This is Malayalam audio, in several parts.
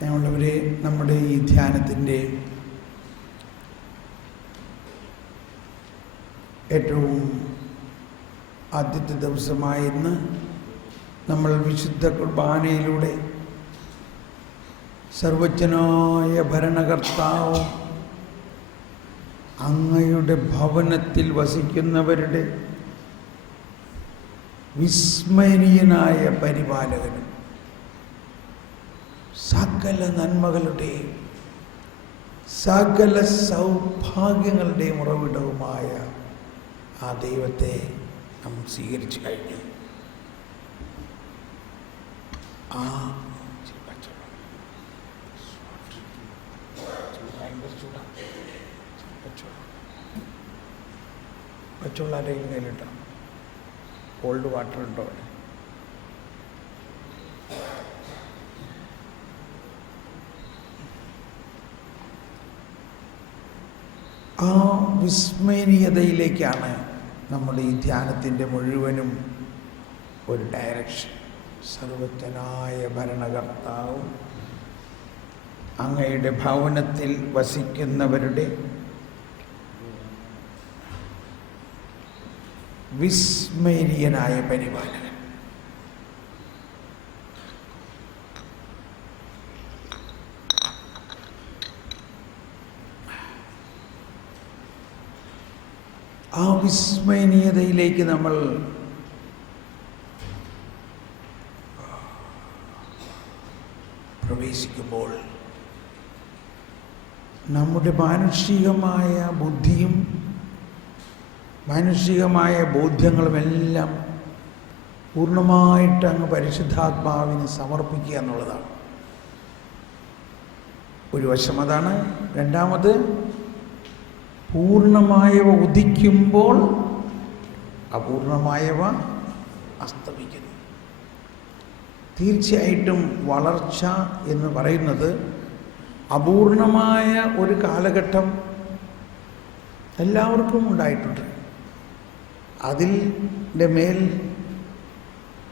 ഞങ്ങളുള്ളവരെ, നമ്മുടെ ഈ ധ്യാനത്തിൻ്റെ ഏറ്റവും ആദ്യത്തെ ദിവസമായ ഇന്ന് നമ്മൾ വിശുദ്ധ കുർബാനയിലൂടെ സർവജ്ഞനായ ഭരണകർത്താവും അങ്ങയുടെ ഭവനത്തിൽ വസിക്കുന്നവരുടെ വിസ്മരണീയനായ പരിപാലകനും സകല നന്മകളുടെയും സകല സൗഭാഗ്യങ്ങളുടെയും ഉറവിടവുമായ ആ ദൈവത്തെ നാം സ്വീകരിച്ചു കഴിഞ്ഞു. പച്ചുള്ള ആരെങ്കിലും കയ്യിലിട്ടോ? കോൾഡ് വാട്ടർ ഉണ്ടോ? ആ വിസ്മരണീയതയിലേക്കാണ് നമ്മുടെ ഈ ധ്യാനത്തിൻ്റെ മുഴുവനും ഒരു ഡയറക്ഷൻ. സർവജ്ഞനായ ഭരണകർത്താവും അങ്ങയുടെ ഭവനത്തിൽ വസിക്കുന്നവരുടെ വിസ്മരണീയനായ പരിപാലകൻ. ആ വിസ്മരണീയതയിലേക്ക് നമ്മൾ പ്രവേശിക്കുമ്പോൾ നമ്മുടെ മാനുഷികമായ ബുദ്ധിയും മാനുഷികമായ ബോധ്യങ്ങളുമെല്ലാം പൂർണ്ണമായിട്ട് അങ്ങ് പരിശുദ്ധാത്മാവിന് സമർപ്പിക്കുക എന്നുള്ളതാണ്. ഒരു വശം അതാണ്. രണ്ടാമത്, പൂർണ്ണമായവ ഉദിക്കുമ്പോൾ അപൂർണമായവ അസ്തമിക്കുന്നു. തീർച്ചയായിട്ടും വളർച്ച എന്ന് പറയുന്നത് അപൂർണമായ ഒരു കാലഘട്ടം എല്ലാവർക്കും ഉണ്ടായിട്ടുണ്ട്. അതിൻ്റെ മേൽ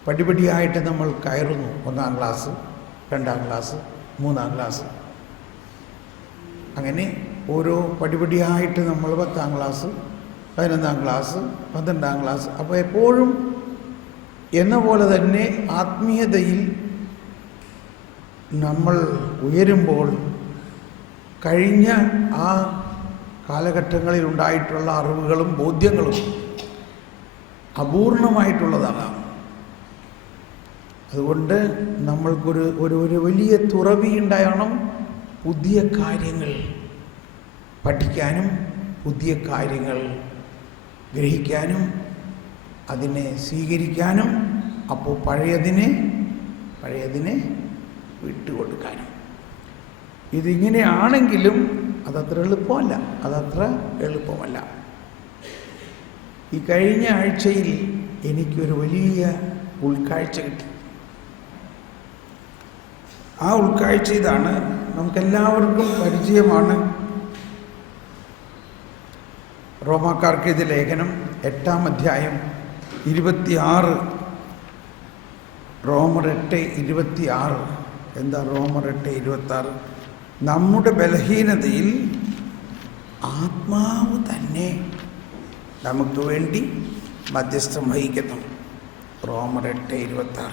പടിപടിയായിട്ട് നമ്മൾ കയറുന്നു. 1-ാം ക്ലാസ്, 2-ാം ക്ലാസ്, 3-ാം ക്ലാസ്, അങ്ങനെ ഓരോ പടിപടിയായിട്ട് നമ്മൾ 10-ാം ക്ലാസ്, 11-ാം ക്ലാസ്, 12-ാം ക്ലാസ്. അപ്പോൾ എപ്പോഴും എന്ന പോലെ തന്നെ ആത്മീയതയിൽ നമ്മൾ ഉയരുമ്പോൾ കഴിഞ്ഞ ആ കാലഘട്ടങ്ങളിൽ ഉണ്ടായിട്ടുള്ള അറിവുകളും ബോധ്യങ്ങളും അപൂർണമായിട്ടുള്ളതാണ്. അതുകൊണ്ട് നമ്മൾക്കൊരു ഒരു വലിയ തുറവി ഉണ്ടാകണം പുതിയ കാര്യങ്ങൾ പഠിക്കാനും പുതിയ കാര്യങ്ങൾ ഗ്രഹിക്കാനും അതിനെ സ്വീകരിക്കാനും. അപ്പോൾ പഴയതിനെ വിട്ടുകൊടുക്കാനും. ഇതിങ്ങനെയാണെങ്കിലും അതത്ര എളുപ്പമല്ല. ഈ കഴിഞ്ഞ ആഴ്ചയിൽ എനിക്കൊരു വലിയ ഉൾക്കാഴ്ച കിട്ടി. ആ ഉൾക്കാഴ്ച ഇതാണ്. നമുക്കെല്ലാവർക്കും പരിചയമാണ് റോമാക്കാർക്കെഴുതിയ ലേഖനം 8-ാം അധ്യായം 26. റോമർ 8:26. എന്താ റോമർ 8:26? നമ്മുടെ ബലഹീനതയിൽ ആത്മാവ് തന്നെ നമുക്ക് വേണ്ടി മധ്യസ്ഥം വഹിക്കുന്നു. റോമർ 8:26.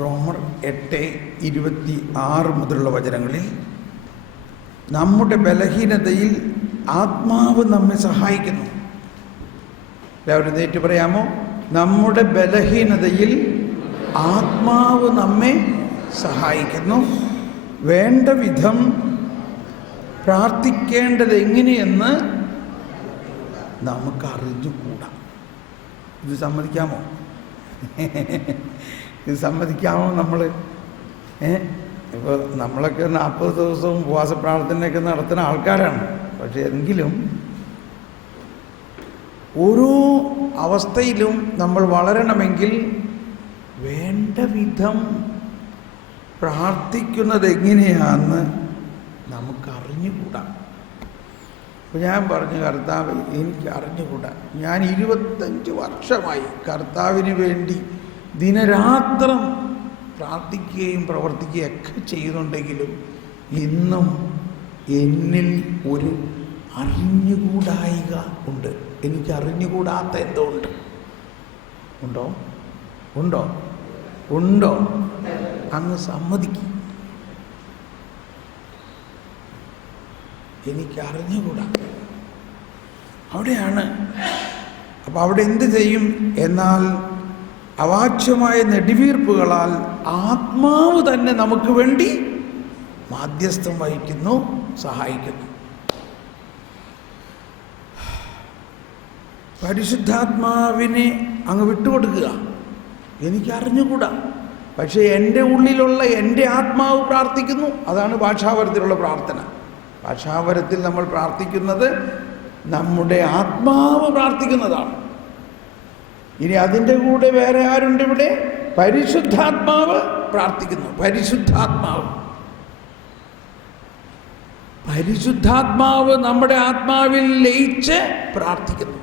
റോമർ 8:26 മുതലുള്ള വചനങ്ങളിൽ നമ്മുടെ ബലഹീനതയിൽ ആത്മാവ് നമ്മെ സഹായിക്കുന്നു. എല്ലാവരും നേരിട്ട് പറയാമോ? നമ്മുടെ ബലഹീനതയിൽ ആത്മാവ് നമ്മെ സഹായിക്കുന്നു. വേണ്ട വിധം പ്രാർത്ഥിക്കേണ്ടത് എങ്ങനെയെന്ന് നമുക്കറിഞ്ഞുകൂടാ. ഇത് സമ്മതിക്കാമോ? നമ്മൾ ഇപ്പോൾ നമ്മളൊക്കെ 40 ദിവസവും ഉപവാസ പ്രാർത്ഥനയൊക്കെ നടത്തുന്ന ആൾക്കാരാണ്. പക്ഷെ എങ്കിലും ഓരോ അവസ്ഥയിലും നമ്മൾ വളരണമെങ്കിൽ വേണ്ട വിധം പ്രാർത്ഥിക്കുന്നത് എങ്ങനെയാണെന്ന് നമുക്കറിഞ്ഞുകൂടാ. അപ്പോൾ ഞാൻ പറഞ്ഞു, കർത്താവ് എനിക്ക് അറിഞ്ഞുകൂടാ. ഞാൻ 25 വർഷമായി കർത്താവിന് വേണ്ടി ദിനരാത്രം പ്രാർത്ഥിക്കുകയും പ്രവർത്തിക്കുകയും ഒക്കെ ചെയ്യുന്നുണ്ടെങ്കിലും ഇന്നും എന്നിൽ ഒരു അറിഞ്ഞുകൂടായിക ഉണ്ട്. എനിക്ക് അറിഞ്ഞുകൂടാത്ത എന്തോ ഉണ്ട്. ഉണ്ടോ? ഉണ്ടോ? ഉണ്ടോ? അങ്ങ് സമ്മതിക്കും. എനിക്ക് അറിഞ്ഞുകൂടാ. അവിടെയാണ്. അപ്പം അവിടെ എന്ത് ചെയ്യും? എന്നാൽ അവാച്യമായ നെടുവീർപ്പുകളാൽ ആത്മാവ് തന്നെ നമുക്ക് വേണ്ടി മാധ്യസ്ഥം വഹിക്കുന്നു, സഹായിക്കുന്നു. പരിശുദ്ധാത്മാവിനെ അങ്ങ് വിട്ടുകൊടുക്കുക. എനിക്കറിഞ്ഞുകൂടാ, പക്ഷേ എൻ്റെ ഉള്ളിലുള്ള എൻ്റെ ആത്മാവ് പ്രാർത്ഥിക്കുന്നു. അതാണ് ഭാഷാവരത്തിലുള്ള പ്രാർത്ഥന. ഭാഷാവരത്തിൽ നമ്മൾ പ്രാർത്ഥിക്കുന്നത് നമ്മുടെ ആത്മാവ് പ്രാർത്ഥിക്കുന്നതാണ്. ഇനി അതിൻ്റെ കൂടെ വേറെ ആരുണ്ട് ഇവിടെ? പരിശുദ്ധാത്മാവ് പ്രാർത്ഥിക്കുന്നു. പരിശുദ്ധാത്മാവ് നമ്മുടെ ആത്മാവിൽ ലയിച്ച് പ്രാർത്ഥിക്കുന്നു.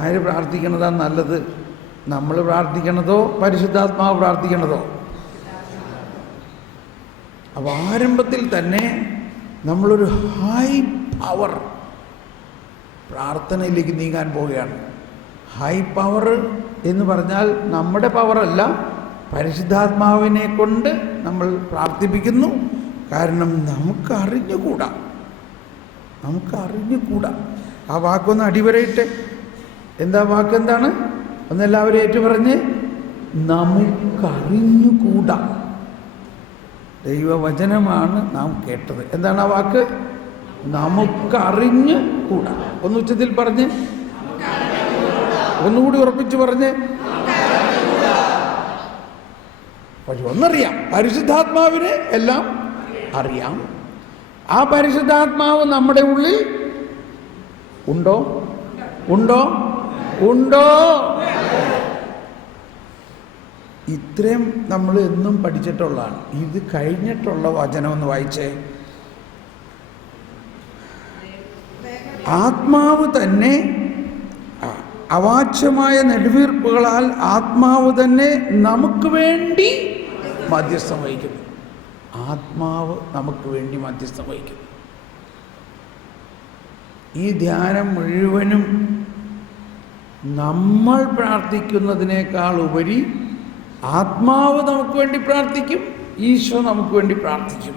ആര് പ്രാർത്ഥിക്കണതാണ് നല്ലത്? നമ്മൾ പ്രാർത്ഥിക്കണതോ പരിശുദ്ധാത്മാവ് പ്രാർത്ഥിക്കണതോ? അപ്പോൾ ആരംഭത്തിൽ തന്നെ നമ്മളൊരു ഹൈ പവർ പ്രാർത്ഥനയിലേക്ക് നീങ്ങാൻ പോവുകയാണ്. ഹൈ പവർ എന്ന് പറഞ്ഞാൽ നമ്മുടെ പവറല്ല, പരിശുദ്ധാത്മാവിനെ കൊണ്ട് നമ്മൾ പ്രാർത്ഥിപ്പിക്കുന്നു. കാരണം നമുക്കറിഞ്ഞുകൂടാ. ആ വാക്കൊന്ന് അടിവരയിട്ടെ. എന്താ വാക്ക്? എന്താണ്? ഒന്നെല്ലാവരും ഏറ്റുപറഞ്ഞ്, നമുക്കറിഞ്ഞുകൂടാ. ദൈവവചനമാണ് നാം കേട്ടത്. എന്താണ് ആ വാക്ക്? നമുക്കറിഞ്ഞുകൂടാ. ഒന്ന് ഉച്ചത്തിൽ പറഞ്ഞ്, ഒന്നുകൂടി ഉറപ്പിച്ച് പറഞ്ഞ്. പക്ഷെ ഒന്നറിയാം, പരിശുദ്ധാത്മാവിന് എല്ലാം അറിയാം. ആ പരിശുദ്ധാത്മാവ് നമ്മുടെ ഉള്ളിൽ ഉണ്ടോ? ഇത്രയും നമ്മൾ എന്നും പഠിച്ചിട്ടുള്ളതാണ്. ഇത് കഴിഞ്ഞിട്ടുള്ള വചനം ഒന്ന് വായിച്ചേ. ആത്മാവ് തന്നെ അവാച്യമായ നെടുവീർപ്പുകളാൽ ആത്മാവ് തന്നെ നമുക്ക് വേണ്ടി മധ്യസ്ഥം വഹിക്കുന്നു. ആത്മാവ് നമുക്ക് വേണ്ടി മധ്യസ്ഥം വഹിക്കുന്നു. ഈ ധ്യാനം മുഴുവനും നമ്മൾ പ്രാർത്ഥിക്കുന്നതിനേക്കാൾ ഉപരി ആത്മാവ് നമുക്ക് വേണ്ടി പ്രാർത്ഥിക്കും, ഈശോ നമുക്ക് വേണ്ടി പ്രാർത്ഥിക്കും.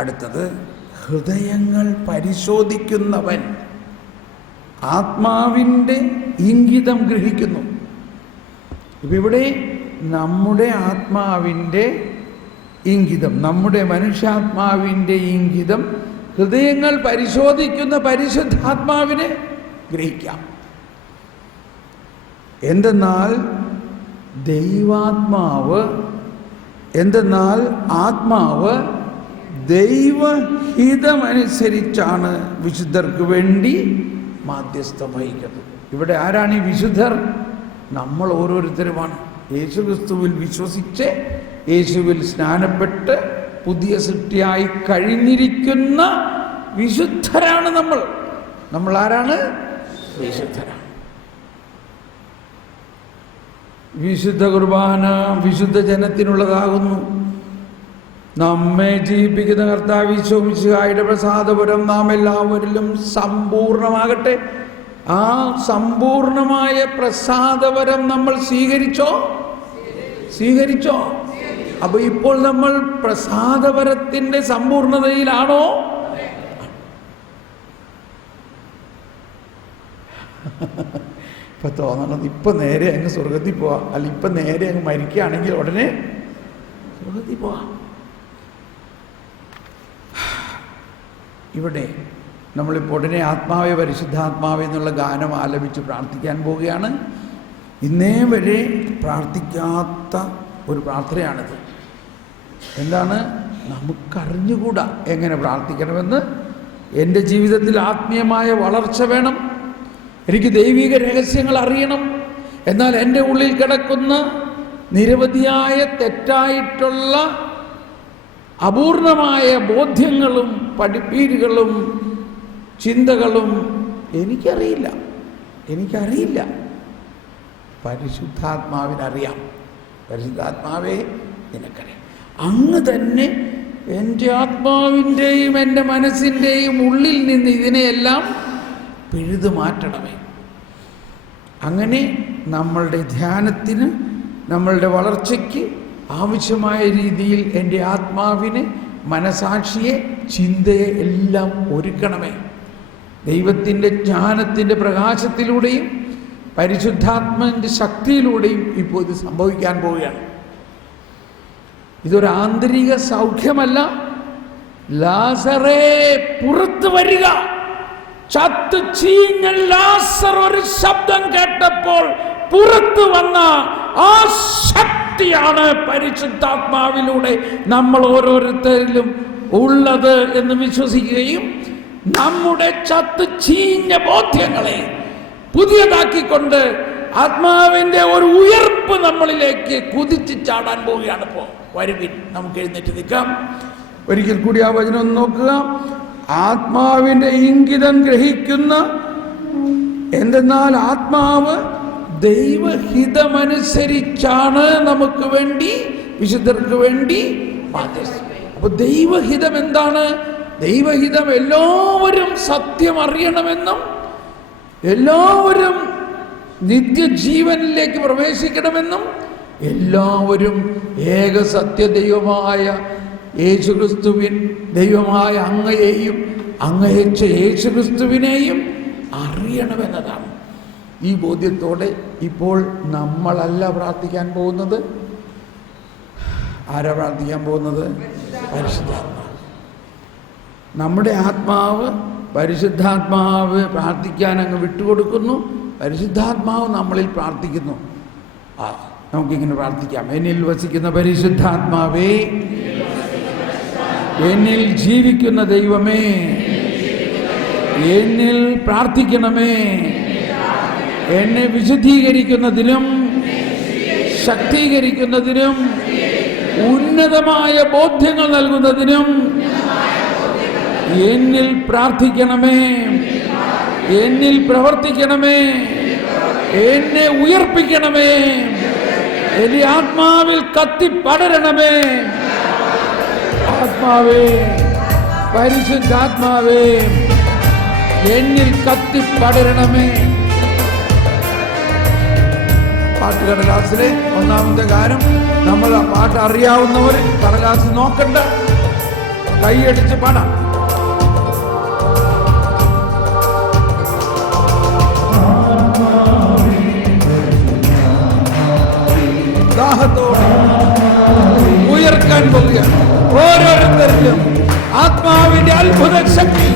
അടുത്തത്, ഹൃദയങ്ങൾ പരിശോധിക്കുന്നവൻ ആത്മാവിൻ്റെ ഇംഗിതം ഗ്രഹിക്കുന്നു. ഇപ്പം ഇവിടെ നമ്മുടെ ആത്മാവിൻ്റെ ഇംഗിതം, നമ്മുടെ മനുഷ്യാത്മാവിൻ്റെ ഇംഗിതം ഹൃദയങ്ങൾ പരിശോധിക്കുന്ന പരിശുദ്ധാത്മാവിനെ ഗ്രഹിക്കാം. എന്തെന്നാൽ ആത്മാവ് ദൈവഹിതമനുസരിച്ചാണ് വിശുദ്ധർക്ക് വേണ്ടി മാധ്യസ്ഥം വഹിക്കുന്നത്. ഇവിടെ ആരാണ് ഈ വിശുദ്ധർ? നമ്മൾ ഓരോരുത്തരുമാണ്. യേശുക്രിസ്തുവിൽ വിശ്വസിച്ച് യേശുവിൽ സ്നാനപ്പെട്ട് പുതിയ സൃഷ്ടിയായി കഴിഞ്ഞിരിക്കുന്ന വിശുദ്ധരാണ് നമ്മൾ. നമ്മൾ ആരാണ്? വിശുദ്ധരാണ്. വിശുദ്ധ കുർബാന വിശുദ്ധ ജനത്തിനുള്ളതാകുന്നു. നമ്മെ ജീവിപ്പിക്കുന്ന കർത്താവ് ഈശോ മിശിഹായുടെ പ്രസാദപരം നാം എല്ലാവരിലും സമ്പൂർണമാകട്ടെ. ആ സമ്പൂർണമായ പ്രസാദപരം നമ്മൾ സ്വീകരിച്ചോ? അപ്പൊ ഇപ്പോൾ നമ്മൾ പ്രസാദപരത്തിൻ്റെ സമ്പൂർണതയിലാണോ? ഇപ്പം തോന്നണത് ഇപ്പം നേരെ അങ്ങ് സ്വർഗത്തിൽ പോവാം, അല്ല ഇപ്പം നേരെ അങ്ങ് മരിക്കുകയാണെങ്കിൽ ഉടനെ സ്വർഗത്തിൽ പോവാം. ഇവിടെ നമ്മളിപ്പോൾ ഉടനെ ആത്മാവേ പരിശുദ്ധാത്മാവേ എന്നുള്ള ഗാനം ആലപിച്ച് പ്രാർത്ഥിക്കാൻ പോവുകയാണ്. ഇന്നേ വരെ പ്രാർത്ഥിക്കാത്ത ഒരു പ്രാർത്ഥനയാണിത്. എന്താണ്? നമുക്കറിഞ്ഞുകൂടാ എങ്ങനെ പ്രാർത്ഥിക്കണമെന്ന്. എൻ്റെ ജീവിതത്തിൽ ആത്മീയമായ വളർച്ച വേണം, എനിക്ക് ദൈവിക രഹസ്യങ്ങൾ അറിയണം. എന്നാൽ എൻ്റെ ഉള്ളിൽ കിടക്കുന്ന നിരവധിയായ തെറ്റായിട്ടുള്ള അപൂർണമായ ബോധ്യങ്ങളും പഠിപ്പീരുകളും ചിന്തകളും എനിക്കറിയില്ല. പരിശുദ്ധാത്മാവിനറിയാം. പരിശുദ്ധാത്മാവേ നിനക്കറിയാം. അങ്ങ് തന്നെ എൻ്റെ ആത്മാവിൻ്റെയും എൻ്റെ മനസ്സിൻ്റെയും ഉള്ളിൽ നിന്ന് ഇതിനെയെല്ലാം പിഴുതു മാറ്റണമേ. അങ്ങനെ നമ്മളുടെ ധ്യാനത്തിന്, നമ്മളുടെ വളർച്ചയ്ക്ക് ആവശ്യമായ രീതിയിൽ എൻ്റെ ആത്മാവിനെ, മനസാക്ഷിയെ, ചിന്തയെ എല്ലാം ഒരുക്കണമേ. ദൈവത്തിൻ്റെ ജ്ഞാനത്തിൻ്റെ പ്രകാശത്തിലൂടെയും പരിശുദ്ധാത്മാവിൻ്റെ ശക്തിയിലൂടെയും ഇപ്പോൾ ഇത് സംഭവിക്കാൻ പോവുകയാണ്. ഇതൊരു ആന്തരിക സൗഖ്യമല്ല. ലാസറേ പുറത്തു വരിക. ചത്തു ചീഞ്ഞ ലാസർ ഒരു ശബ്ദം കേട്ടപ്പോൾ പുറത്തു വന്ന ആ ശക്തിയാണ് പരിശുദ്ധാത്മാവിലൂടെ നമ്മൾ ഓരോരുത്തരിലും ഉള്ളത് എന്ന് വിശ്വസിക്കുകയും നമ്മുടെ ചത്തു ചീഞ്ഞ ബോധ്യങ്ങളെ പുതിയതാക്കിക്കൊണ്ട് ആത്മാവിൻ്റെ ഒരു ഉയർപ്പ് നമ്മളിലേക്ക് കുതിച്ചു ചാടാൻ പോവുകയാണ്. ഇപ്പോൾ വരുവിൻ, നമുക്ക് എഴുന്നേറ്റ് നിൽക്കാം. ഒരിക്കൽ കൂടി ആ വചനം ഒന്ന് നോക്കുക. ആത്മാവിൻ്റെ ഇംഗിതം ഗ്രഹിക്കുന്ന, എന്തെന്നാൽ ആത്മാവ് ദൈവഹിതമനുസരിച്ചാണ് നമുക്ക് വേണ്ടി, വിശുദ്ധർക്ക് വേണ്ടി മാധ്യസ്ഥം. അപ്പൊ ദൈവഹിതം എന്താണ്? ദൈവഹിതം എല്ലാവരും സത്യം അറിയണമെന്നും എല്ലാവരും നിത്യജീവനിലേക്ക് പ്രവേശിക്കണമെന്നും എല്ലാവരും ഏക സത്യദൈവമായ യേശുക്രിസ്തുവിൻ, ദൈവമായ അങ്ങയെയും അങ്ങയച്ച യേശുക്രിസ്തുവിനെയും അറിയണമെന്നതാണ്. ഈ ബോധ്യത്തോടെ ഇപ്പോൾ നമ്മളല്ല പ്രാർത്ഥിക്കാൻ പോകുന്നത്. ആരാ പ്രാർത്ഥിക്കാൻ പോകുന്നത്? പരിശുദ്ധാത്മാവ്. നമ്മുടെ ആത്മാവ്, പരിശുദ്ധാത്മാവ് പ്രാർത്ഥിക്കാൻ അങ്ങ് വിട്ടുകൊടുക്കുന്നു. പരിശുദ്ധാത്മാവ് നമ്മളിൽ പ്രാർത്ഥിക്കുന്നു. നമുക്കിങ്ങനെ പ്രാർത്ഥിക്കാം. എന്നിൽ വസിക്കുന്ന പരിശുദ്ധാത്മാവേ, എന്നിൽ ജീവിക്കുന്ന ദൈവമേ, എന്നിൽ പ്രാർത്ഥിക്കണമേ. എന്നെ വിശുദ്ധീകരിക്കുന്നതിനും ശക്തീകരിക്കുന്നതിനും ഉന്നതമായ ബോധ്യങ്ങൾ നൽകുന്നതിനും എന്നിൽ പ്രാർത്ഥിക്കണമേ, എന്നിൽ പ്രവർത്തിക്കണമേ, എന്നെ ഉയർപ്പിക്കണമേ, എന്റെ ആത്മാവിൽ കത്തിപ്പടരണമേ. ആത്മാവേ, പരിശുദ്ധാത്മാവേ, എന്നിൽ കത്തിപ്പടരണമേ. പാട്ടുകടലാസിലെ ഒന്നാമത്തെ ഗാനം. നമ്മൾ ആ പാട്ട് അറിയാവുന്നവർ കടലാസ് നോക്കണ്ട, കൈയടിച്ച് പാടാം. ദാഹത്തോടെ ഉയർക്കാൻ പോവുകയാണ് ഓരോരുത്തരിലും ആത്മാവിന്റെ അത്ഭുത ശക്തി.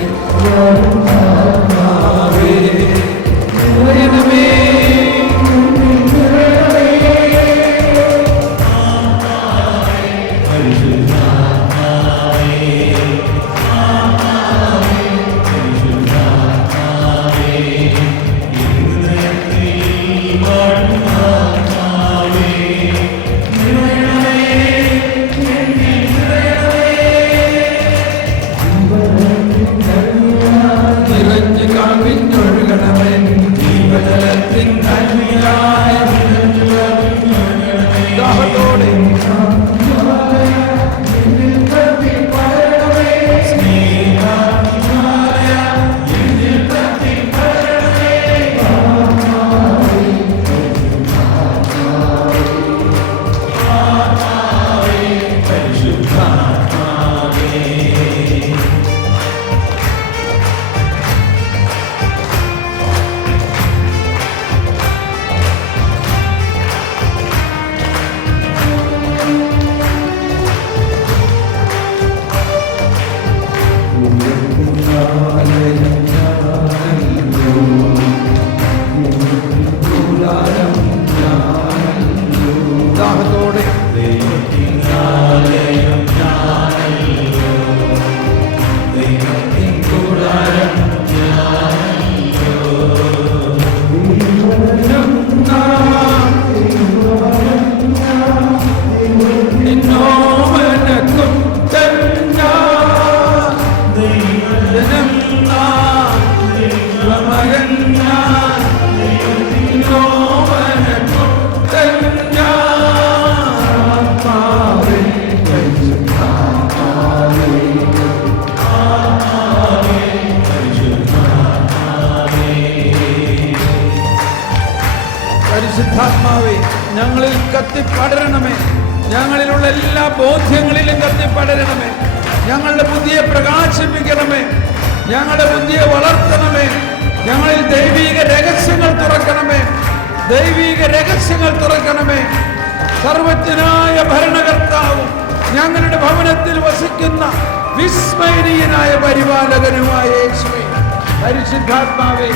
പരിശുദ്ധാത്മാവേ, ഞങ്ങളിൽ കത്തിപ്പടരണമേ. ഞങ്ങളിലുള്ള എല്ലാ ബോധ്യങ്ങളിലും കത്തിപ്പടരണമേ. ഞങ്ങളുടെ ബുദ്ധിയെ പ്രകാശിപ്പിക്കണമേ. ഞങ്ങളുടെ ബുദ്ധിയെ വളർത്തണമേ. ഞങ്ങളിൽ ദൈവിക രഹസ്യങ്ങൾ തുറക്കണമേ. ദൈവിക രഹസ്യങ്ങൾ തുറക്കണമേ. സർവജ്ഞനായ ഭരണകർത്താവും ഞങ്ങളുടെ ഭവനത്തിൽ വസിക്കുന്ന വിസ്മരണീയനായ പരിപാലകനുമായ യേശുവേ, പരിശുദ്ധാത്മാവേ,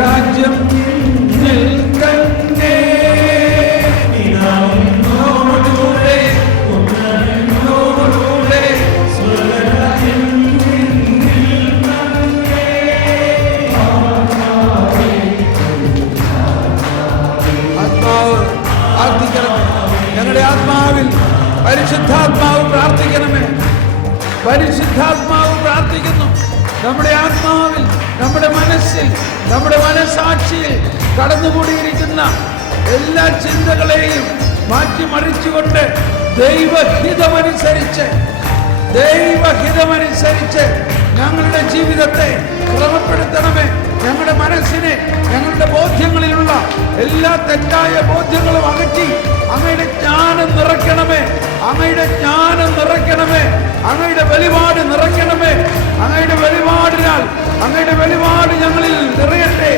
രാജ്യം നിൽക്കണ്ടേ. ഞങ്ങളുടെ ആത്മാവിൽ പരിശുദ്ധാത്മാവ് പ്രാർത്ഥിക്കണമേ. പരിശുദ്ധാത്മാവ് പ്രാർത്ഥിക്കുന്നു. നമ്മുടെ ആത്മാവിൽ, നമ്മുടെ മനസ്സിൽ, നമ്മുടെ മനസാക്ഷിയിൽ കടന്നുകൂടിയിരിക്കുന്ന എല്ലാ ചിന്തകളെയും മാറ്റിമറിച്ചുകൊണ്ട് ദൈവഹിതമനുസരിച്ച് ഞങ്ങളുടെ ജീവിതത്തെ ക്രമപ്പെടുത്തണമേ. ഞങ്ങളുടെ മനസ്സിനെ, ഞങ്ങളുടെ ബോധ്യങ്ങളിലുള്ള എല്ലാ തെറ്റായ ബോധ്യങ്ങളും അകറ്റി അങ്ങയുടെ ജ്ഞാനം നിറയ്ക്കണമേ. അങ്ങയുടെ ജ്ഞാനം നിറയ്ക്കണമേ. അങ്ങയുടെ വെളിപാട് നിറയ്ക്കണമേ. അങ്ങയുടെ വെളിപാടിനാൽ അങ്ങയുടെ വെളിപാട് ഞങ്ങളിൽ നിറയട്ടെ.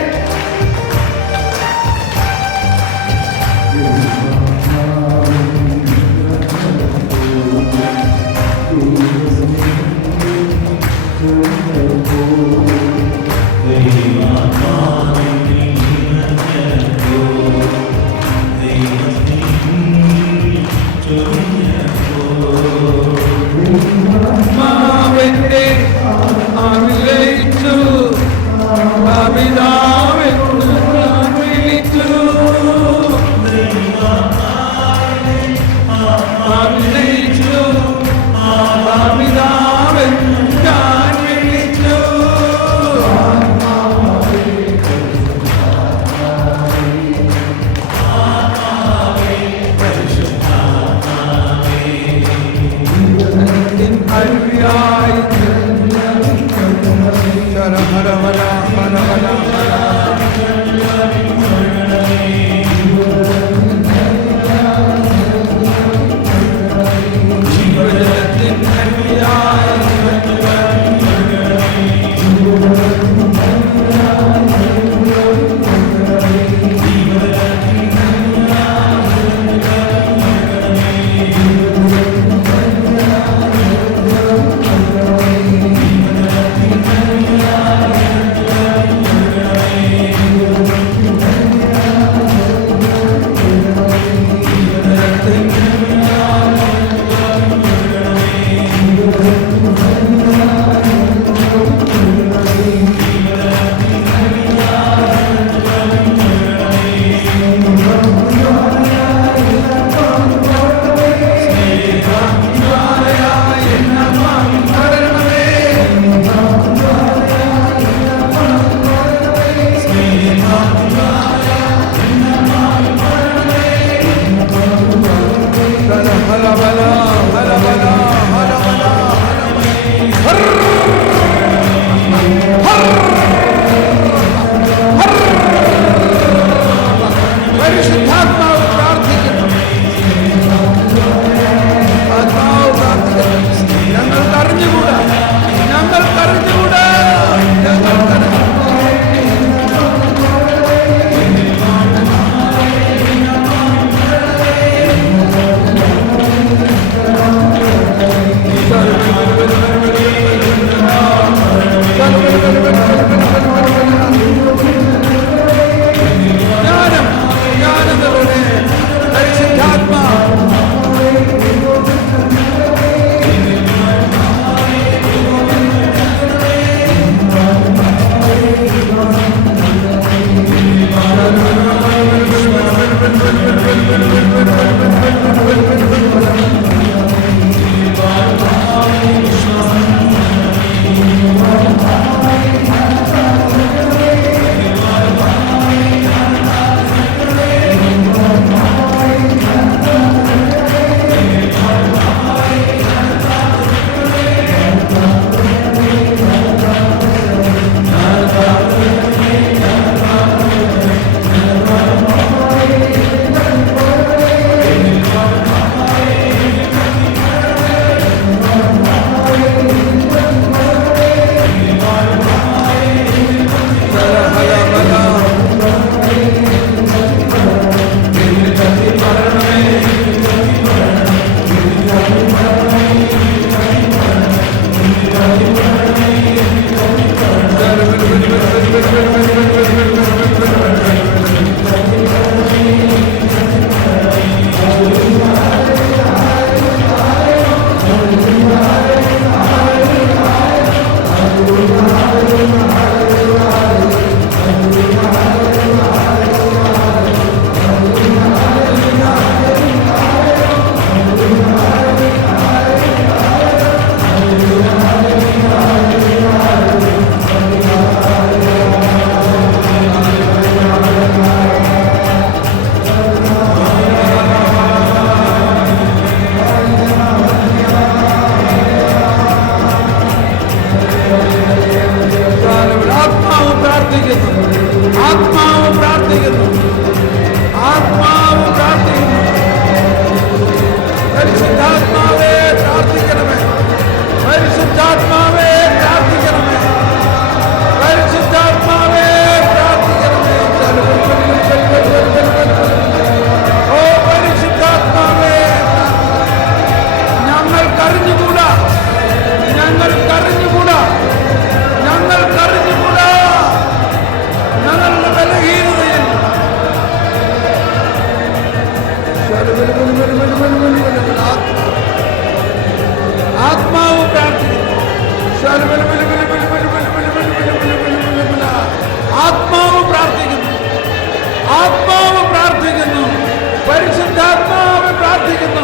പരിശുദ്ധാത്മാവ് പ്രാർത്ഥിക്കുന്നു.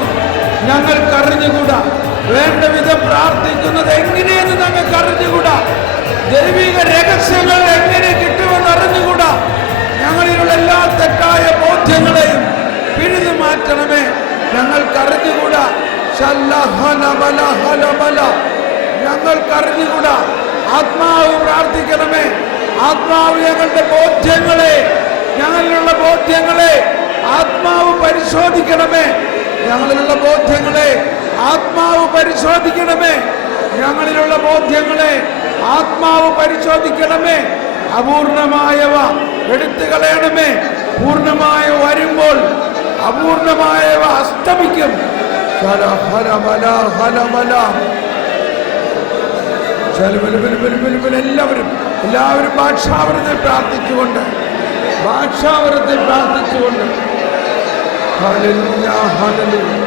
ഞങ്ങൾക്ക് അറിഞ്ഞുകൂടാ, വേണ്ട വിധം പ്രാർത്ഥിക്കുന്നത് എങ്ങനെയെന്ന് ഞങ്ങൾക്ക് അറിഞ്ഞുകൂടാ, ദൈവിക രഹസ്യങ്ങൾ എങ്ങനെ കിട്ടുമെന്ന് അറിഞ്ഞുകൂടാ. ഞങ്ങളിലുള്ള എല്ലാ തെറ്റായ ബോധ്യങ്ങളെയും പിഴുതു മാറ്റണമേ. ഞങ്ങൾക്കറിഞ്ഞുകൂടാ, ഞങ്ങൾക്കറിഞ്ഞുകൂടാ. ആത്മാവ് പ്രാർത്ഥിക്കണമേ. ആത്മാവ് ഞങ്ങളുടെ ബോധ്യങ്ങളെ, ഞങ്ങളിലുള്ള ബോധ്യങ്ങളെ ആത്മാവ് പരിശോധിക്കണമേ. ഞങ്ങളിലുള്ള ബോധ്യങ്ങളെ ആത്മാവ് പരിശോധിക്കണമേ. ഞങ്ങളിലുള്ള ബോധ്യങ്ങളെ ആത്മാവ് പരിശോധിക്കണമേ. അപൂർണമായവ എടുത്തു കളയണമേ. പൂർണ്ണമായ വരുമ്പോൾ അപൂർണമായവ അസ്തമിക്കും. എല്ലാവരും ഭാഷാവരത്തിൽ പ്രാർത്ഥിച്ചുകൊണ്ട് ഹല്ലേലൂയ, ഹല്ലേലൂയ.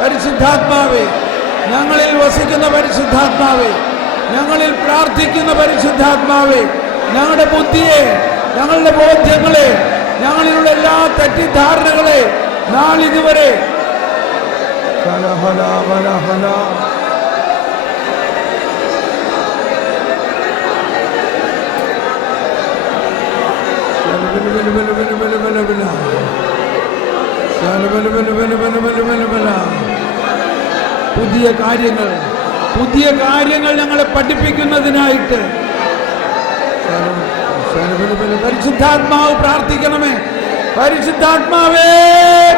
പരിശുദ്ധാത്മാവേ, ഞങ്ങളിൽ വസിക്കുന്ന പരിശുദ്ധാത്മാവേ, ഞങ്ങളിൽ പ്രാർത്ഥിക്കുന്ന പരിശുദ്ധാത്മാവേ, ഞങ്ങളുടെ ബുദ്ധിയെ, ഞങ്ങളുടെ ബോധ്യങ്ങളെ, ഞങ്ങളിലുള്ള എല്ലാ തെറ്റിദ്ധാരണകളെ നാളിതുവരെ പുതിയ കാര്യങ്ങൾ ഞങ്ങളെ പഠിപ്പിക്കുന്നതിനായിട്ട് പരിശുദ്ധാത്മാവ് പ്രാർത്ഥിക്കണമേ. പരിശുദ്ധാത്മാവേ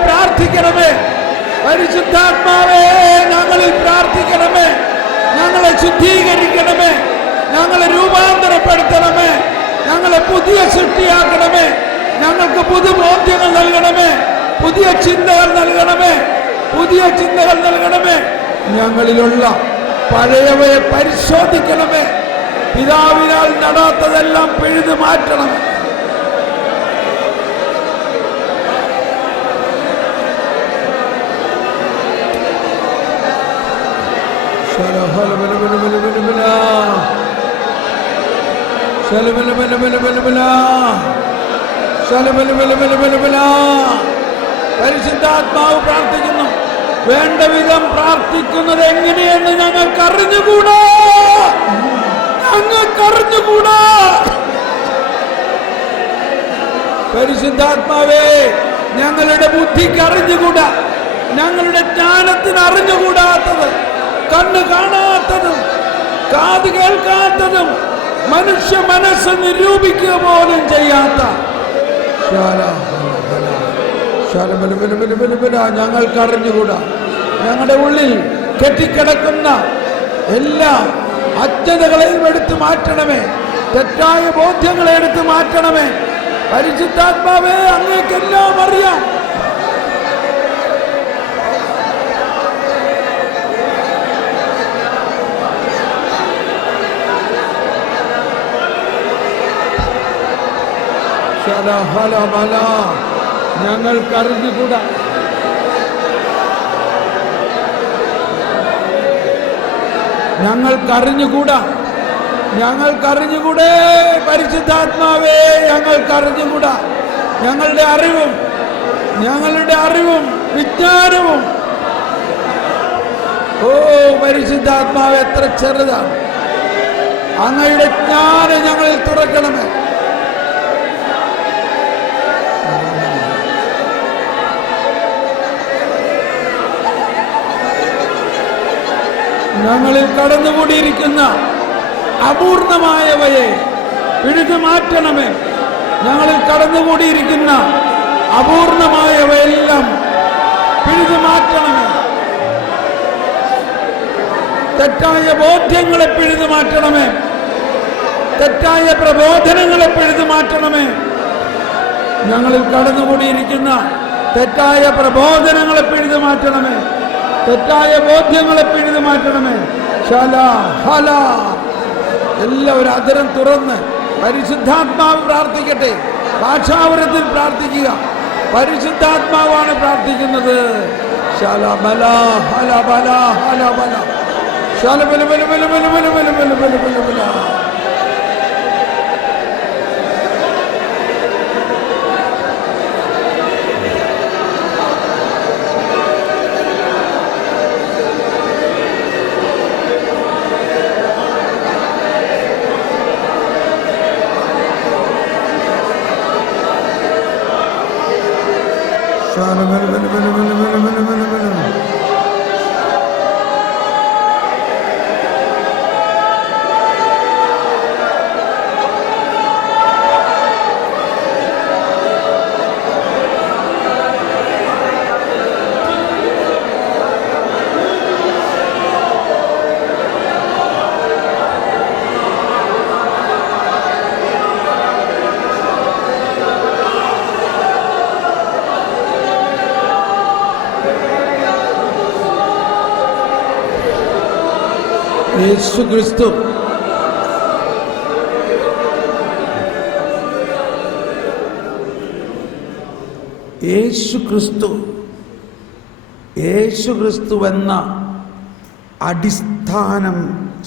പ്രാർത്ഥിക്കണമേ. പരിശുദ്ധാത്മാവേ ഞങ്ങളിൽ പ്രാർത്ഥിക്കണമേ. ഞങ്ങളെ ശുദ്ധീകരിക്കണമേ. ഞങ്ങളെ രൂപാന്തരപ്പെടുത്തണമേ. ഞങ്ങളെ പുതിയ സൃഷ്ടിയാക്കണമേ. ഞങ്ങൾക്ക് പുതുബോധ്യങ്ങൾ നൽകണമേ. പുതിയ ചിന്തകൾ നൽകണമേ. ഞങ്ങളിലുള്ള പഴയവയെ പരിശോധിക്കണമേ. പിതാവിനാൽ നടാത്തതെല്ലാം പിഴുതു മാറ്റണം. പരിശുദ്ധാത്മാവ് പ്രാർത്ഥിക്കുന്നു. വേണ്ട വിധം പ്രാർത്ഥിക്കുന്നത് എങ്ങനെയെന്ന് ഞങ്ങൾക്ക് അറിഞ്ഞുകൂടാ. പരിശുദ്ധാത്മാവേ, ഞങ്ങളുടെ ബുദ്ധിക്ക് അറിഞ്ഞുകൂടാ, ഞങ്ങളുടെ ജ്ഞാനത്തിന് അറിഞ്ഞുകൂടാത്തത്, കണ്ണ് കാണാത്തതും കാത് കേൾക്കാത്തതും മനുഷ്യ മനസ്സ് നിരൂപിക്കുക പോലും ചെയ്യാത്ത ഞങ്ങൾക്കറിഞ്ഞുകൂടാ. ഞങ്ങളുടെ ഉള്ളിൽ കെട്ടിക്കിടക്കുന്ന എല്ലാ അജ്ഞതകളെയും എടുത്തു മാറ്റണമേ. തെറ്റായ ബോധ്യങ്ങളെ എടുത്തു മാറ്റണമേ. പരിശുദ്ധാത്മാവേ, അങ്ങേക്കെല്ലാം അറിയാം. ഞങ്ങൾക്കറിഞ്ഞുകൂടാ. ഞങ്ങൾക്കറിഞ്ഞുകൂടേ. പരിശുദ്ധാത്മാവേ, ഞങ്ങൾക്കറിഞ്ഞുകൂടാ. ഞങ്ങളുടെ അറിവും വിജ്ഞാനവും പരിശുദ്ധാത്മാവ് എത്ര ചെറുതാണ്. അങ്ങയുടെ ജ്ഞാനം ഞങ്ങളിൽ തുറക്കണമേ. ഞങ്ങളിൽ കടന്നുകൂടിയിരിക്കുന്ന അപൂർണമായവയെ പിഴുതു മാറ്റണമേ. ഞങ്ങളിൽ കടന്നുകൂടിയിരിക്കുന്ന അപൂർണമായവയെല്ലാം പിഴുതു മാറ്റണമേ. തെറ്റായ ബോധ്യങ്ങളെ പിഴുതു മാറ്റണമേ. തെറ്റായ പ്രബോധനങ്ങളെ പിഴുതു മാറ്റണമേ. ഞങ്ങളിൽ കടന്നുകൂടിയിരിക്കുന്ന തെറ്റായ പ്രബോധനങ്ങളെ പിഴുതു മാറ്റണമേ. തെറ്റായ ബോധ്യങ്ങളെ പിഴുതു മാറ്റണമേ. ശല ഹല. എല്ലാവരും അതിരം തുറന്ന് പരിശുദ്ധാത്മാവ് പ്രാർത്ഥിക്കട്ടെ. ഭാഷാവരത്തിൽ പ്രാർത്ഥിക്കുക. പരിശുദ്ധാത്മാവാണ് പ്രാർത്ഥിക്കുന്നത്. ശല ബല ഹല ബല ഹല ബല ശല ബല ബല ബല ബല ബല ബല ബല ബല ബല ബല. യേശു ക്രിസ്തു എന്ന അടിസ്ഥാനം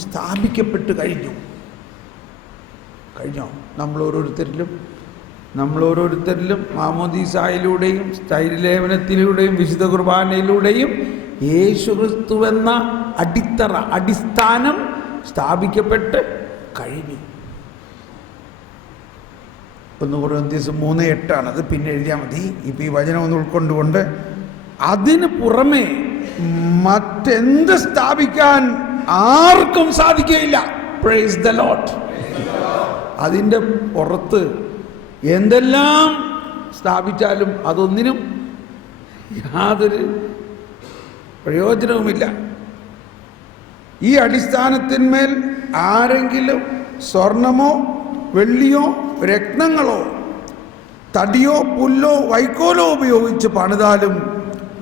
സ്ഥാപിക്കപ്പെട്ട് കഴിഞ്ഞോ? നമ്മൾ ഓരോരുത്തരിലും മാമോദീസായിലൂടെയും സ്ഥൈര്യലേപനത്തിലൂടെയും വിശുദ്ധ കുർബാനയിലൂടെയും യേശു ക്രിസ്തു എന്ന അടിസ്ഥാനം സ്ഥാപിക്കപ്പെട്ട് കഴിഞ്ഞു. 1 കൊരിന്ത്യർ 3:8 അത് പിന്നെ എഴുതിയാൽ മതി. ഇപ്പം ഈ വചനം ഒന്ന് ഉൾക്കൊണ്ടുകൊണ്ട് അതിന് പുറമെ മറ്റെന്ത് സ്ഥാപിക്കാൻ ആർക്കും സാധിക്കുകയില്ല. Praise the Lord. അതിൻ്റെ പുറത്ത് എന്തെല്ലാം സ്ഥാപിച്ചാലും അതൊന്നിനും യാതൊരു പ്രയോജനവുമില്ല. ഈ അടിസ്ഥാനത്തിന്മേൽ ആരെങ്കിലും സ്വർണമോ വെള്ളിയോ രത്നങ്ങളോ തടിയോ പുല്ലോ വൈക്കോലോ ഉപയോഗിച്ച് പണിതാലും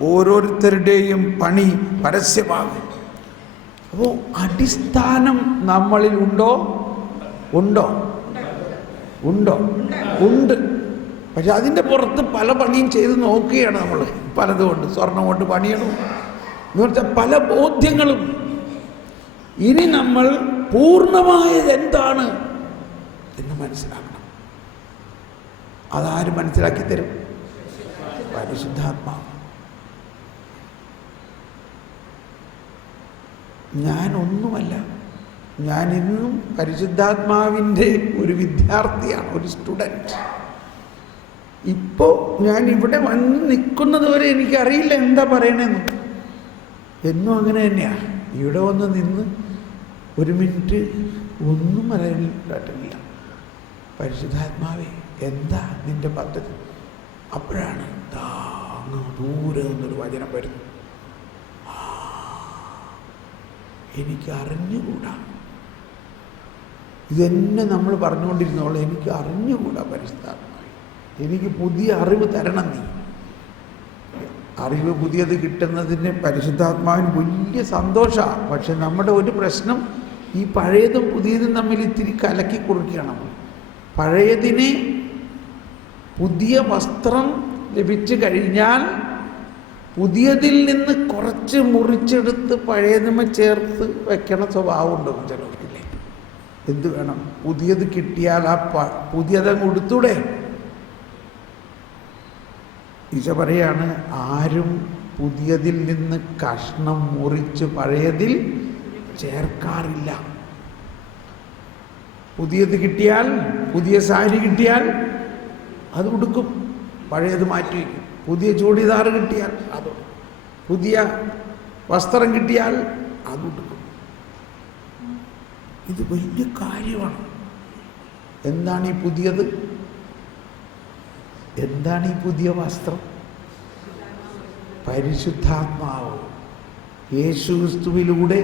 ഓരോരുത്തരുടെയും പണി പരസ്യമാകും. അപ്പോൾ അടിസ്ഥാനം നമ്മളിൽ ഉണ്ടോ? ഉണ്ട്. പക്ഷെ അതിൻ്റെ പുറത്ത് പല പണിയും ചെയ്ത് നോക്കുകയാണ് നമ്മൾ. പലതുകൊണ്ട് സ്വർണം കൊണ്ട് പണിയണം എന്ന് വെച്ചാൽ പല ബോധ്യങ്ങളും. ഇനി നമ്മൾ പൂർണ്ണമായത് എന്താണ് എന്ന് മനസ്സിലാക്കണം. അതാര് മനസ്സിലാക്കി തരും? പരിശുദ്ധാത്മാവ്. ഞാനൊന്നുമല്ല. ഞാൻ ഇന്നും പരിശുദ്ധാത്മാവിൻ്റെ ഒരു വിദ്യാർത്ഥിയാണ്, ഒരു സ്റ്റുഡൻറ്റ്. ഇപ്പോൾ ഞാൻ ഇവിടെ വന്ന് നിൽക്കുന്നത് വരെ എനിക്കറിയില്ല എന്താ പറയണമെന്ന്. എന്നും അങ്ങനെ തന്നെയാണ്. ഇവിടെ വന്ന് നിന്ന് 1 മിനിറ്റ് ഒന്നും അറിയില്ല. പരിശുദ്ധാത്മാവേ എന്താ നിൻ്റെ പദ്ധതി? അപ്പോഴാണ് അങ്ങ് ദൂരെ നിന്നൊരു വചനം വരുന്നു. എനിക്ക് അറിഞ്ഞുകൂടാ. ഇതെന്നെ നമ്മൾ പറഞ്ഞുകൊണ്ടിരുന്നോളൂ. എനിക്ക് അറിഞ്ഞുകൂടാ പരിശുദ്ധാത്മാവേ, എനിക്ക് പുതിയ അറിവ് തരണം നീ. അറിവ് പുതിയത് കിട്ടുന്നതിന് പരിശുദ്ധാത്മാവിന് വലിയ സന്തോഷമാണ്. പക്ഷെ നമ്മുടെ ഒരു പ്രശ്നം ഈ പഴയതും പുതിയതും തമ്മിൽ ഇത്തിരി കലക്കി കുറിക്കണം. പഴയതിന് പുതിയ വസ്ത്രം ലഭിച്ചു കഴിഞ്ഞാൽ പുതിയതിൽ നിന്ന് കുറച്ച് മുറിച്ചെടുത്ത് പഴയതുമ ചേർത്ത് വെക്കണ സ്വഭാവമുണ്ട് ചിലർക്കില്ലേ. എന്ത് വേണം? പുതിയത് കിട്ടിയാൽ ആ പുതിയതങ്ങ് കൊടുത്തൂടെ? ഈശോ പറയാണ്, ആരും പുതിയതിൽ നിന്ന് കഷ്ണം മുറിച്ച് പഴയതിൽ ചേർക്കാറില്ല. പുതിയത് കിട്ടിയാൽ, പുതിയ സാരി കിട്ടിയാൽ അത് ഉടുക്കും, പഴയത് മാറ്റി വയ്ക്കും. പുതിയ ചൂടിദാർ കിട്ടിയാൽ അത്, പുതിയ വസ്ത്രം കിട്ടിയാൽ അത് ഉടുക്കും. ഇത് വലിയ കാര്യമാണ്. എന്താണ് ഈ പുതിയത്? എന്താണ് ഈ പുതിയ വസ്ത്രം? പരിശുദ്ധാത്മാവ്. യേശുക്രിസ്തുവിലൂടെ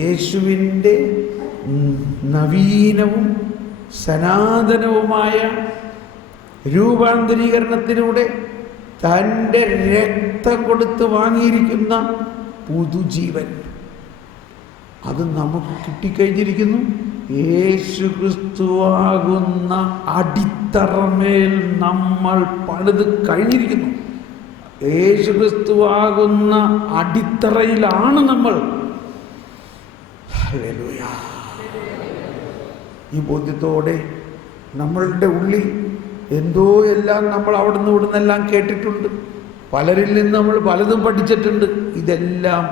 യേശുവിൻ്റെ നവീനവും സനാതനവുമായ രൂപാന്തരീകരണത്തിലൂടെ തൻ്റെ രക്തം കൊടുത്ത് വാങ്ങിയിരിക്കുന്ന പുതുജീവൻ. അത് നമുക്ക് കിട്ടിക്കഴിഞ്ഞിരിക്കുന്നു. യേശു ക്രിസ്തുവാകുന്ന അടിത്തറമേൽ നമ്മൾ പണിത് കഴിഞ്ഞിരിക്കുന്നു. യേശു ക്രിസ്തുവാകുന്ന അടിത്തറയിലാണ് നമ്മൾ. ഹല്ലേലൂയ. ഈ ബോധ്യത്തോടെ നമ്മളുടെ ഉള്ളിൽ എന്തോ എല്ലാം നമ്മൾ അവിടുന്ന് ഇവിടുന്നെല്ലാം കേട്ടിട്ടുണ്ട്. പലരിൽ നിന്ന് നമ്മൾ പലതും പഠിച്ചിട്ടുണ്ട്. ഇതെല്ലാം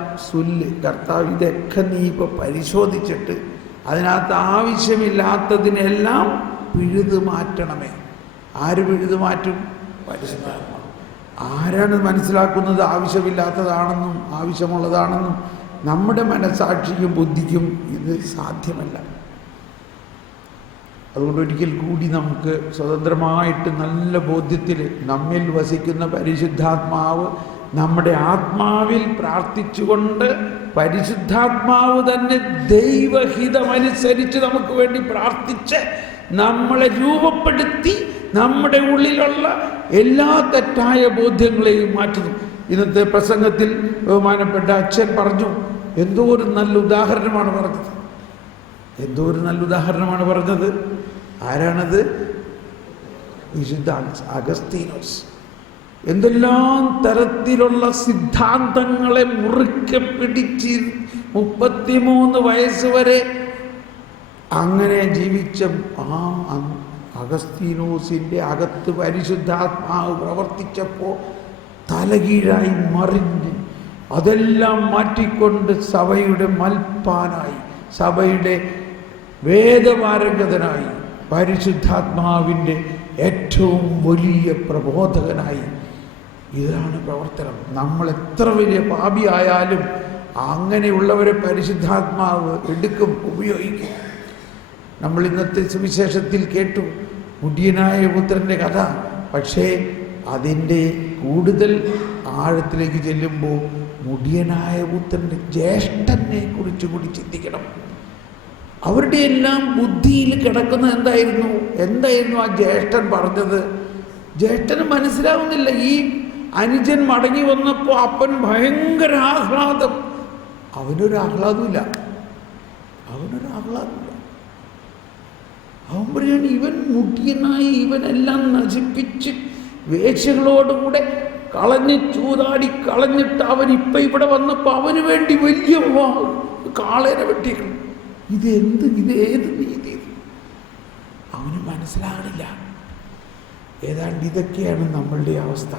കർത്താവ് ഇതൊക്കെ നീ ഇപ്പോൾ പരിശോധിച്ചിട്ട് അതിനകത്ത് ആവശ്യമില്ലാത്തതിനെല്ലാം പിഴുതു മാറ്റണമേ. ആര് പിഴുതു മാറ്റും? പരിശുദ്ധാത്മാവ്. ആരാണ് മനസ്സിലാക്കുന്നത് ആവശ്യമില്ലാത്തതാണെന്നും ആവശ്യമുള്ളതാണെന്നും? നമ്മുടെ മനസ്സാക്ഷിക്കും ബുദ്ധിക്കും ഇത് സാധ്യമല്ല. അതുകൊണ്ട് ഒരിക്കൽ കൂടി നമുക്ക് സ്വതന്ത്രമായിട്ട് നല്ല ബോധ്യത്തിൽ നമ്മിൽ വസിക്കുന്ന പരിശുദ്ധാത്മാവ് നമ്മുടെ ആത്മാവിൽ പ്രാർത്ഥിച്ചുകൊണ്ട് പരിശുദ്ധാത്മാവ് തന്നെ ദൈവഹിതമനുസരിച്ച് നമുക്ക് വേണ്ടി പ്രാർത്ഥിച്ച് നമ്മളെ രൂപപ്പെടുത്തി നമ്മുടെ ഉള്ളിലുള്ള എല്ലാ തെറ്റായ ബോധ്യങ്ങളെയും മാറ്റുന്നു. ഇന്നത്തെ പ്രസംഗത്തിൽ ബഹുമാനപ്പെട്ട അച്ഛൻ പറഞ്ഞു, എന്തോ ഒരു നല്ല ഉദാഹരണമാണ് പറഞ്ഞത്. എന്തോ ഒരു നല്ല ഉദാഹരണമാണ് പറഞ്ഞത്. ആരാണത്? വിശുദ്ധ അഗസ്തീനോസ്. എന്തെല്ലാം തരത്തിലുള്ള സിദ്ധാന്തങ്ങളെ മുറുക്കെ പിടിച്ച് 33 വയസ്സ് വരെ അങ്ങനെ ജീവിച്ച ആ അഗസ്തീനോസിൻ്റെ അകത്ത് പരിശുദ്ധാത്മാവ് പ്രവർത്തിച്ചപ്പോൾ തലകീഴായി മറിഞ്ഞ് അതെല്ലാം മാറ്റിക്കൊണ്ട് സഭയുടെ മൽപ്പാനായി, സഭയുടെ വേദപാരംഗതനായി, പരിശുദ്ധാത്മാവിൻ്റെ ഏറ്റവും വലിയ പ്രബോധകനായി. ഇതാണ് പ്രവർത്തനം. നമ്മൾ എത്ര വലിയ പാപിയായാലും അങ്ങനെയുള്ളവരെ പരിശുദ്ധാത്മാവ് എടുക്കും, ഉപയോഗിക്കും. നമ്മൾ ഇന്നത്തെ സുവിശേഷത്തിൽ കേട്ടു മുടിയനായ പുത്രൻ്റെ കഥ. പക്ഷേ അതിൻ്റെ കൂടുതൽ ആഴത്തിലേക്ക് ചെല്ലുമ്പോൾ മുടിയനായ പുത്രൻ്റെ ജ്യേഷ്ഠനെ കുറിച്ച് കൂടി ചിന്തിക്കണം. അവരുടെ എല്ലാം ബുദ്ധിയിൽ കിടക്കുന്ന എന്തായിരുന്നു ആ ജ്യേഷ്ഠൻ പറഞ്ഞത്? ജ്യേഷ്ഠന് മനസ്സിലാവുന്നില്ല. ഈ അനുജൻ മടങ്ങി വന്നപ്പോൾ അപ്പൻ ഭയങ്കര ആഹ്ലാദം. അവനൊരു ആഹ്ലാദമില്ല. അവൻ പറയാണ്, ഇവൻ മുടിയനായി ഇവനെല്ലാം നശിപ്പിച്ച് വേശ്യകളോടുകൂടെ കളഞ്ഞ് ചൂതാടി കളഞ്ഞിട്ട് അവൻ ഇപ്പം ഇവിടെ വന്നപ്പോൾ അവന് വേണ്ടി വലിയ കാളേനെ വെട്ടിക്കണം. ഇതേത് നീതി? അവന് മനസ്സിലാകണില്ല. ഏതാണ്ട് ഇതൊക്കെയാണ് നമ്മളുടെ അവസ്ഥ.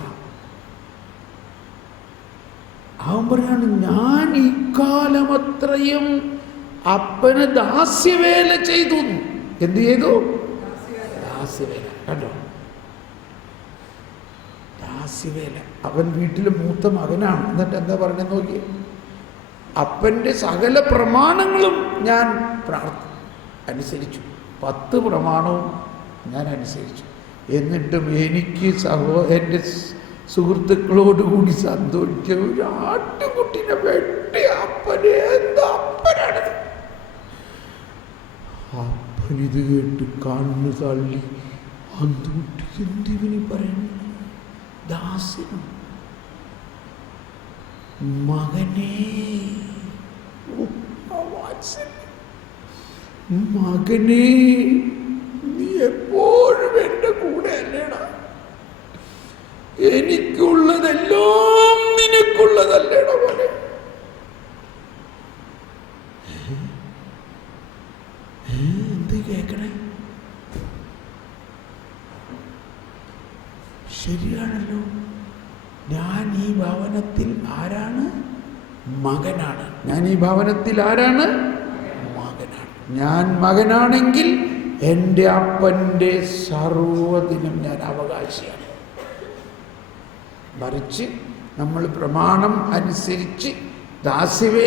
അവൻ പറയാണ്, ഞാൻ ഇക്കാലമത്രയും അപ്പന് ദാസ്യവേല ചെയ്തു. എന്ത് ചെയ്തു? ദാസ്യവേല. കണ്ടോ? ദാസ്യവേല. അവൻ വീട്ടിലെ മൂത്ത മകനാണ്. എന്നിട്ട് എന്താ പറഞ്ഞെന്ന് നോക്കിയേ, അപ്പൻ്റെ സകല പ്രമാണങ്ങളും ഞാൻ അനുസരിച്ചു. 10 പ്രമാണവും ഞാൻ അനുസരിച്ചു. എന്നിട്ടും എനിക്ക് എൻ്റെ സുഹൃത്തുക്കളോടുകൂടി സന്തോഷിച്ച ഒരു ആട്ടുകുട്ടിനെ വെട്ടി അപ്പനെ അപ്പനാണത്. അപ്പനിത് കേട്ട് കണ്ണു തള്ളി, അന്തുകുട്ടി എന്തിവനി പറയുന്നു? ദാസനും മകനേ, മകനേ, നീ എപ്പോഴും എൻ്റെ കൂടെ അല്ലേടാ. എനിക്കുള്ളതെല്ലാം നിനക്കുള്ളതല്ലേടാ പോലെ. എന്ത് കേൾക്കണേ? ശരിയാണല്ലോ. ഞാൻ ഈ ഭവനത്തിൽ ആരാണ്? മകനാണ്. ഞാൻ ഈ ഭവനത്തിൽ ആരാണ്? മകനാണ്. ഞാൻ മകനാണെങ്കിൽ എൻ്റെ അപ്പൻ്റെ സർവ്വതിനും ഞാൻ അവകാശിയാണ്. മറിച്ച് നമ്മൾ പ്രമാണം അനുസരിച്ച് ദാസ്യവേ